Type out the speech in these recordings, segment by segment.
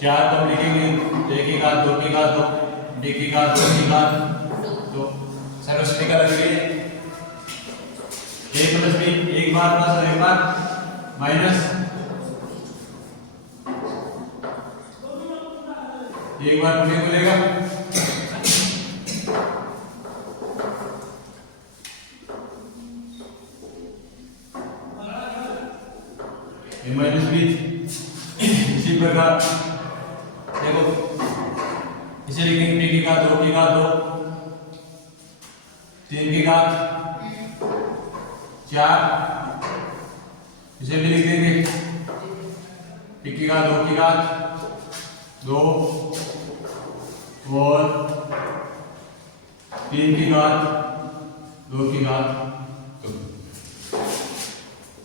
4 तो हम लिखेंगे 1 की घात 2 की घात 2, d की घात 2 की घात 2। सर्वश्रेणी का लग रही है a प्लस b, एक बार प्लस और एक बार माइनस, एक बार पुणे बोलेगा a माइनस b। इसी प्रकार देखो इसे लिखेंगे p की घात 2 की घात 2, 3 की घात 4, इसे भी लिख देंगे p की घात 2 की घात 2 और 3 की घात 2 की घात 2।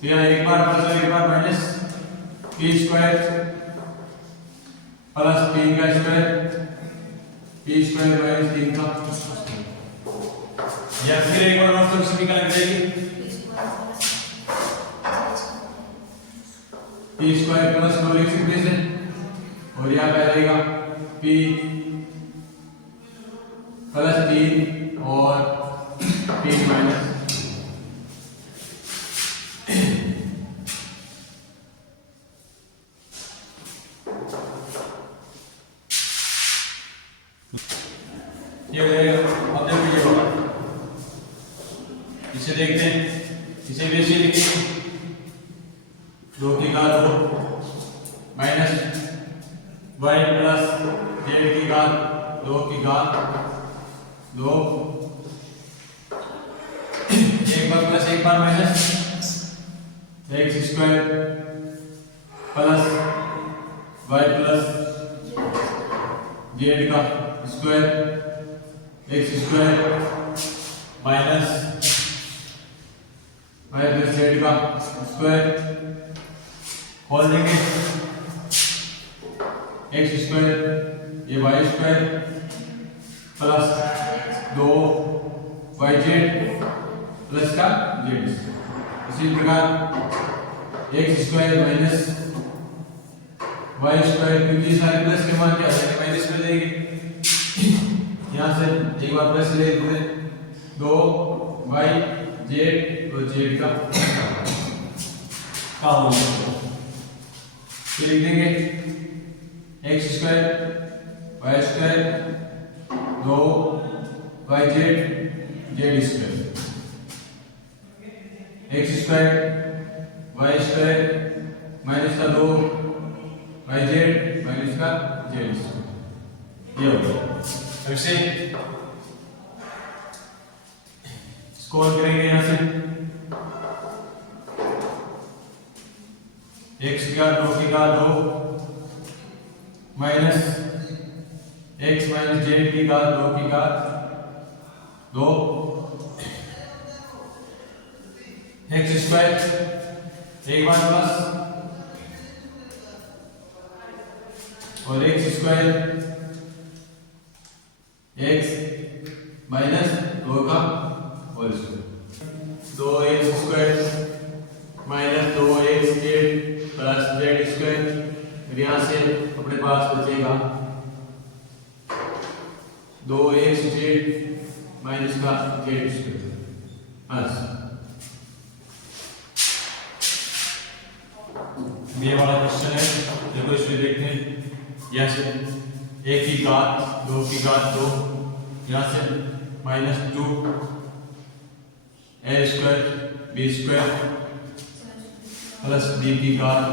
फिर एक बार प्लस और एक बार माइनस, p स्क्वायर प्लस 3 का स्क्वायर, p स्क्वायर माइनस 3 का, या फिर एक बार और सर्वश्रेणी लग जाएगी p स्क्वायर प्लस 9 लिख सकते हैं और यहाँ पे आ जाएगा p प्लस 3 और p माइनस। ये अब देखो ये होगा, इसे देखते हैं, इसे भी ऐसे लिखेंगे 2 की घात 2 माइनस y प्लस z की घात 2 की घात 2, एक बार प्लस एक बार minus, x square plus y plus z का square, x square minus y plus z का स्क्वायर, खोल देंगे x स्क्वायर ये y square plus 2 yz plus का z। इसी प्रकार x square minus y square, क्योंकि सारे प्लस के मान क्या है माइनस में देंगे, यहाँ से एक बार प्लस ले लेते हैं 2 y z और z का होगा, फिर लिख देंगे x square y square 2 yz z square, x square y square minus का 2 yz माइनस का z स्क्वायर, ये होगा। ऐसे स्कोर करेंगे यहाँ से x की घात 2 की घात 2 माइनस x माइनस z की घात 2 की घात 2, x स्क्वायर एक बार प्लस और x स्क्वायर x माइनस 2 का whole square, 2x square minus 2xz plus z square, यहाँ से अपने पास बचेगा 2xz माइनस का z स्क्वायर। ये वाला क्वेश्चन है, देखो इसमें देखते हैं, यहाँ से 1 की घात 2 की घात 2, यहाँ से minus 2 a square b square plus b की घात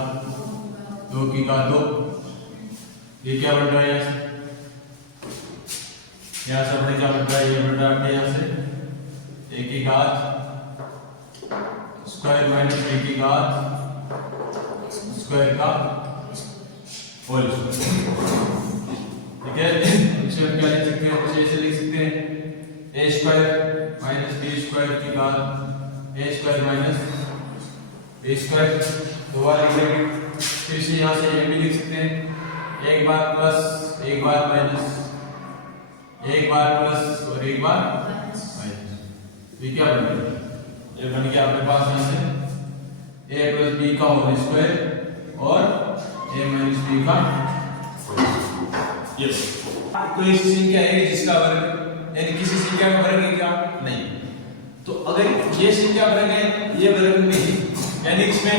2 की घात 2, ये क्या बन रहा है यहाँ से अपने क्या बन रहा है, ये बन रहा है अपने यहाँ से a की घात स्क्वायर माइनस b की घात स्क्वायर का होल स्क्वायर। ठीक है, इसे हम क्या लिख सकते हैं, इसे ऐसे लिख सकते हैं a square minus b square की घात a square minus b square, दोबारा लिख लेंगे, फिर से यहाँ से ये भी लिख सकते हैं एक बार प्लस एक बार माइनस, एक बार प्लस और एक बार माइनस, ये क्या बन गया, ये बन गया आपके पास यहाँ से a प्लस b का होल स्क्वायर और a माइनस b का ये कोई ऐसी संख्या है जिसका वर्ग यानी किसी संख्या का वर्ग है क्या? नहीं। तो अगर ये संख्या वर्ग है ये वर्ग नहीं यानी इसमें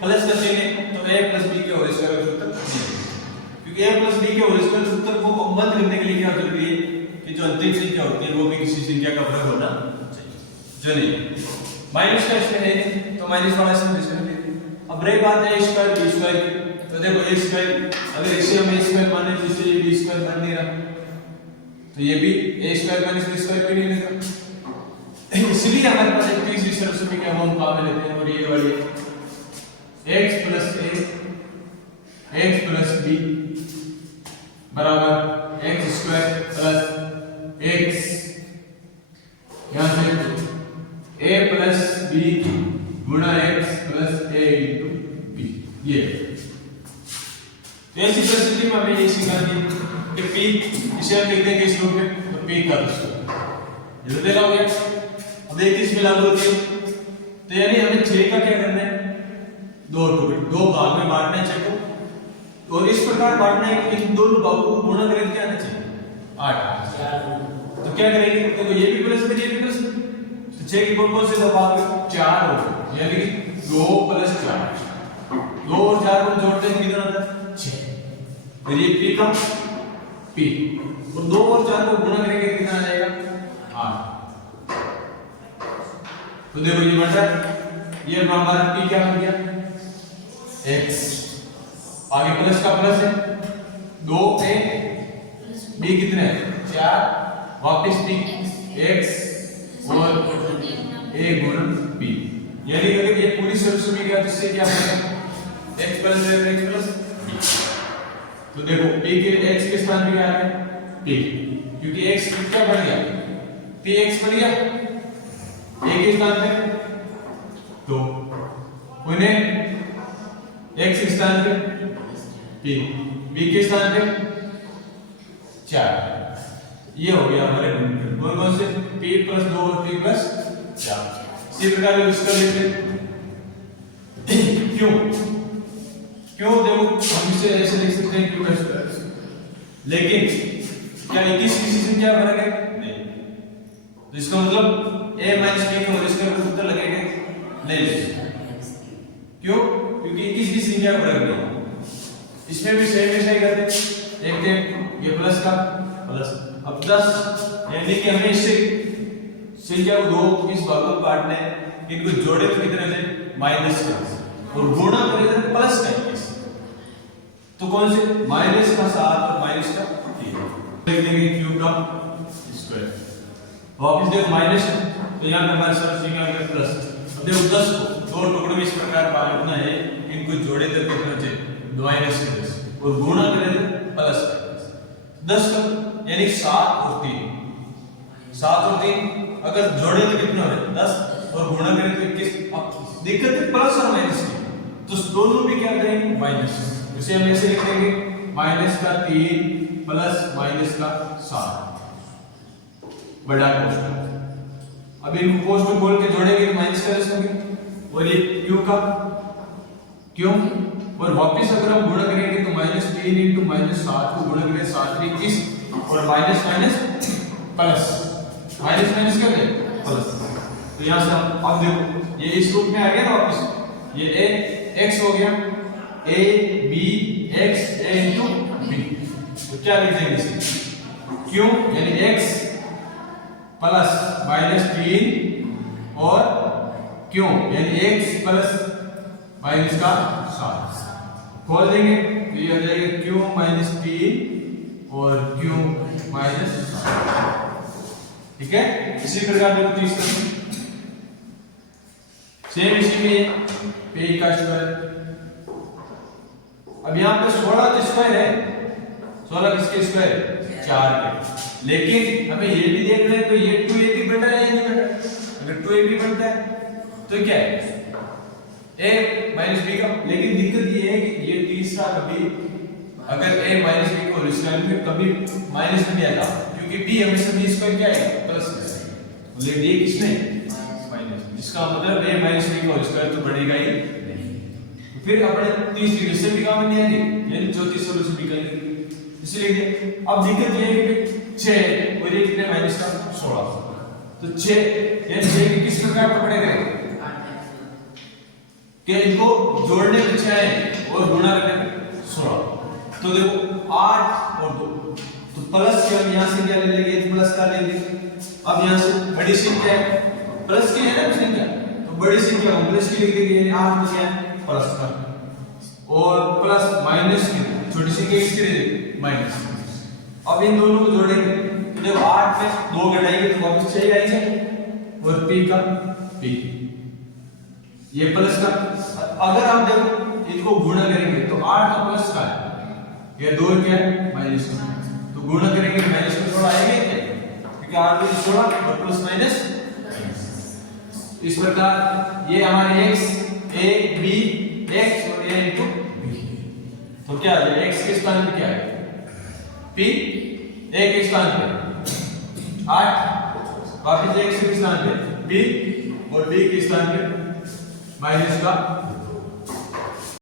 प्लस का चिन्ह है तो a प्लस b के होल स्क्वायर का सूत्र नहीं, क्योंकि a प्लस b के होल स्क्वायर सूत्र को बंद करने के लिए क्या जरूरी है कि जो अंतिम संख्या होती है वो भी किसी संख्या का वर्ग होना चाहिए, जो नहीं माइनस का इसमें है नहीं तो माइनस वाला इसमें इसमें नहीं। अब रही बात है a स्क्वायर b स्क्वायर की, तो देखो a स्क्वायर अगर इसे हम a स्क्वायर माने तो इसे b स्क्वायर बन नहीं रहा, तो ये भी a square minus b square भी नहीं लेगा, इसलिए हमारे पास एक तीसरी शर्त भी क्या हम काम में लेते हैं और ये वाली x plus a x plus b बराबर x स्क्वायर प्लस x यहां से a प्लस b गुणा x plus a into b। ये ऐसी परिस्थिति में हमें ये सीखा कि p इसे हम लिख देंगे इस रूप में तो p का स्क्वायर ये तो देना हो गया। अब एक इसमें लागू होती है तो यानी हमें 6 का क्या करना है दो टुकड़े दो भाग में बांटना है 6 को और इस प्रकार बांटना है कि इन दोनों भागों को गुणा करके क्या आना चाहिए 8। तो क्या करेंगे देखो ये भी प्लस में ये भी प्लस में तो 6 के कौन कौन से दो भाग 4 हो यानी कि 2 प्लस 4 2 और 4 को जोड़ते हैं कितना आता है 6 फिर ये p का p और 2 और 4 को गुणा करेंगे कितना आ जाएगा 8। तो देखो ये बन रहा है ये हमारा p क्या बन गया x आगे प्लस का प्लस है 2 a b कितने है 4 वापस p x और a गुणा b यानी अगर ये पूरी सरस्वती में गया तो इससे क्या बनेगा x प्लस b तो देखो p के x के स्थान पे क्या आ गया p क्योंकि x क्या बन गया px बन गया a के स्थान पे तो उन्हें x के स्थान पे p b के स्थान पे 4 ये हो गया हमारे कौन कौन से p प्लस 2 और p प्लस 4। इसी प्रकार इसका लेते क्यों क्यों देखो हम इसे ऐसे लिख सकते हैं क्यों लेकिन क्या 21 किसी संख्या वर्ग है नहीं, तो इसका मतलब a माइनस b का होल स्क्वायर का सूत्र लगेगा नहीं क्यों क्योंकि 21 की संख्या का वर्ग नहीं। इसमें भी सेम ऐसा ही करते एक दिन ये प्लस का प्लस अब 10 यानी कि हमें इससे संख्या को दो इस भागों में काटना है इनको जोड़े तो कितने थे माइनस का और गुणा करें तो प्लस का 21 तो कौन से माइनस का 7 और माइनस का 3 लिख देंगे क्यूब का स्क्वायर वापस देखो माइनस तो यहां पे हमारे साथ सीखा गया प्लस। अब देखो 10 को दो टुकड़ों में इस प्रकार बांटना है इनको जोड़े तो कितना थे माइनस का 10 और गुणा करें तो प्लस का 10 का यानी 7 और 3 अगर जोड़े तो कितना हो 10 और गुणा करें तो 21। अब दिक्कत है प्लस और माइनस की तो दोनों भी क्या करेंगे माइनस इसे हम ऐसे लिख देंगे माइनस का 3 प्लस माइनस का 7 बड़ा कोष्ठक। अब इनको कोष्ठक खोल के जोड़ेंगे तो माइनस का 10 होगा और ये क्यू का क्यों और वापस अगर हम गुणा करेंगे तो -3 * -7 को गुणा करें 7 × 21 और minus minus plus minus minus क्या है प्लस। तो यहां से हम अब देखो ये इस रूप में आ गया ना वापस ये a x हो गया a b x a * b तो क्या लिख देंगे इसे क्यों यानी x प्लस -3 और क्यों यानी x प्लस माइनस का 7 खोल देंगे तो ये आ जाएगा क्यों -3 और क्यों -7 ठीक है। इसी प्रकार देखो तीसरा सेम इसी में पे का स्क्वायर। अब यहां पे 16 का स्क्वायर है 16 किसके स्क्वायर 4 के लेकिन हमें ये भी देखना है तो ये 2ab बनता है या नहीं बनता। अगर 2ab बनता है तो क्या है a माइनस b का लेकिन दिक्कत ये है कि ये तीसरा कभी अगर a माइनस b को स्क्वायर में कभी माइनस में नहीं आता क्योंकि b हमेशा b स्क्वायर क्या है प्लस है लेकिन ये किसमें माइनस इसका मतलब a माइनस b का स्क्वायर तो बढ़ेगा ही नहीं। तो फिर अपने तीसरी इससे भी काम नहीं आएगी यानी चौथी सॉल्यूशन निकालेंगे इसलिए अब दिक्कत ये है कि 6 और ये कितने माइनस का 16, तो 6 ये 6 की किस प्रकार टुकड़े करेंगे कि इनको जोड़ने में 6 है और गुणा करने में 16, तो देखो 8 और 2, तो प्लस के हम यहाँ से क्या ले लेंगे, प्लस का ले लेंगे। अब यहाँ से बड़ी संख्या है, प्लस की है ना संख्या, तो बड़ी संख्या हम प्लस की लिख देंगे, 8 तो क्या है प्लस का, और प्लस माइनस की छोटी संख्या किसकी माइनस। अब इन दोनों को जोड़ेंगे तो देखो 8 में 2 घटाएंगे तो वापस 6 आएगा, और p का p ये प्लस का। अगर हम देखो इनको गुणा करेंगे तो 8 तो प्लस का है, ये 2 क्या है माइनस का, तो गुणा करेंगे माइनस में थोड़ा आएगा क्या, क्योंकि 8 में 16 और प्लस माइनस। इस प्रकार ये हमारे x a b x और a into b, तो क्या आ जाएगा x के स्थान पे क्या है p, a के स्थान पे 8, वापिस x के स्थान पे b और b के स्थान पे माइनस का